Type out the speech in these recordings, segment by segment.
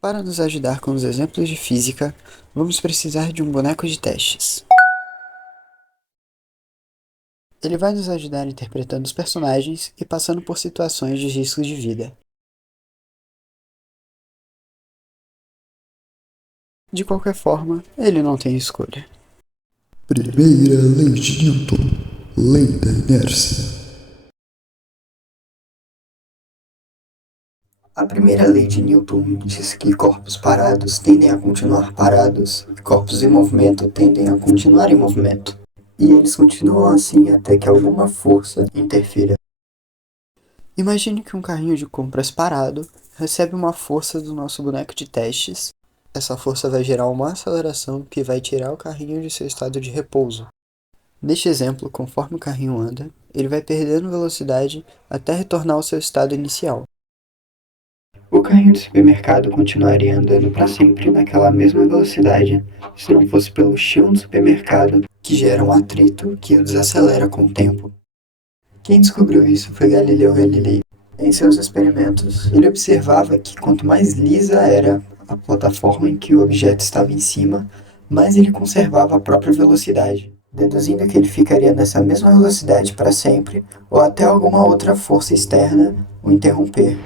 Para nos ajudar com os exemplos de física, vamos precisar de um boneco de testes. Ele vai nos ajudar interpretando os personagens e passando por situações de riscos de vida. De qualquer forma, ele não tem escolha. Primeira lei de Newton, lei da inércia. A primeira lei de Newton diz que corpos parados tendem a continuar parados e corpos em movimento tendem a continuar em movimento. E eles continuam assim até que alguma força interfira. Imagine que um carrinho de compras parado recebe uma força do nosso boneco de testes. Essa força vai gerar uma aceleração que vai tirar o carrinho de seu estado de repouso. Neste exemplo, conforme o carrinho anda, ele vai perdendo velocidade até retornar ao seu estado inicial. O carrinho de supermercado continuaria andando para sempre naquela mesma velocidade se não fosse pelo chão do supermercado, que gera um atrito que o desacelera com o tempo. Quem descobriu isso foi Galileu Galilei. Em seus experimentos, ele observava que quanto mais lisa era a plataforma em que o objeto estava em cima, mais ele conservava a própria velocidade, deduzindo que ele ficaria nessa mesma velocidade para sempre ou até alguma outra força externa o interromper.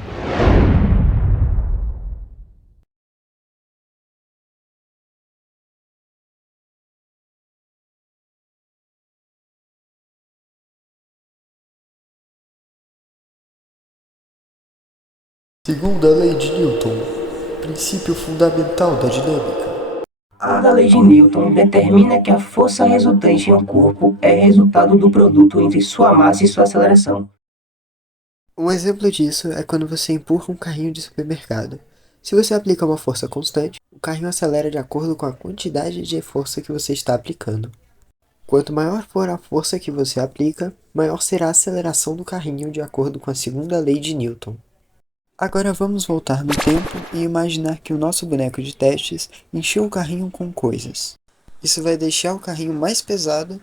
Segunda lei de Newton, princípio fundamental da dinâmica. A lei de Newton determina que a força resultante em um corpo é resultado do produto entre sua massa e sua aceleração. Um exemplo disso é quando você empurra um carrinho de supermercado. Se você aplica uma força constante, o carrinho acelera de acordo com a quantidade de força que você está aplicando. Quanto maior for a força que você aplica, maior será a aceleração do carrinho de acordo com a segunda lei de Newton. Agora vamos voltar no tempo e imaginar que o nosso boneco de testes encheu o carrinho com coisas. Isso vai deixar o carrinho mais pesado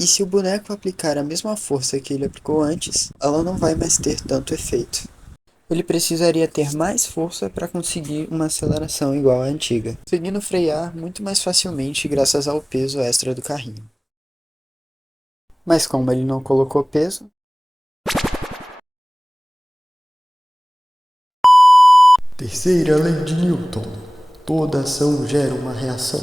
e se o boneco aplicar a mesma força que ele aplicou antes, ela não vai mais ter tanto efeito. Ele precisaria ter mais força para conseguir uma aceleração igual à antiga, conseguindo frear muito mais facilmente graças ao peso extra do carrinho. Mas como ele não colocou peso, Terceira lei de Newton, toda ação gera uma reação.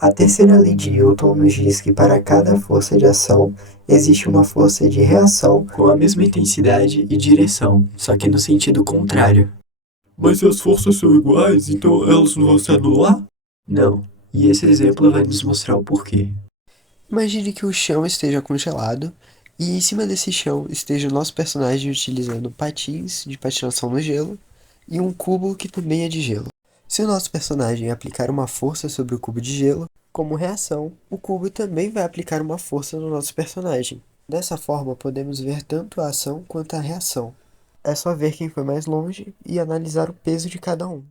a terceira lei de Newton nos diz que para cada força de ação existe uma força de reação com a mesma intensidade e direção, só que no sentido contrário. Mas se as forças são iguais, então elas não vão se anular? Não, e esse exemplo vai nos mostrar o porquê. Imagine que o chão esteja congelado e em cima desse chão esteja o nosso personagem utilizando patins de patinação no gelo e um cubo que também é de gelo. Se o nosso personagem aplicar uma força sobre o cubo de gelo, como reação, o cubo também vai aplicar uma força no nosso personagem. Dessa forma, podemos ver tanto a ação quanto a reação. É só ver quem foi mais longe e analisar o peso de cada um.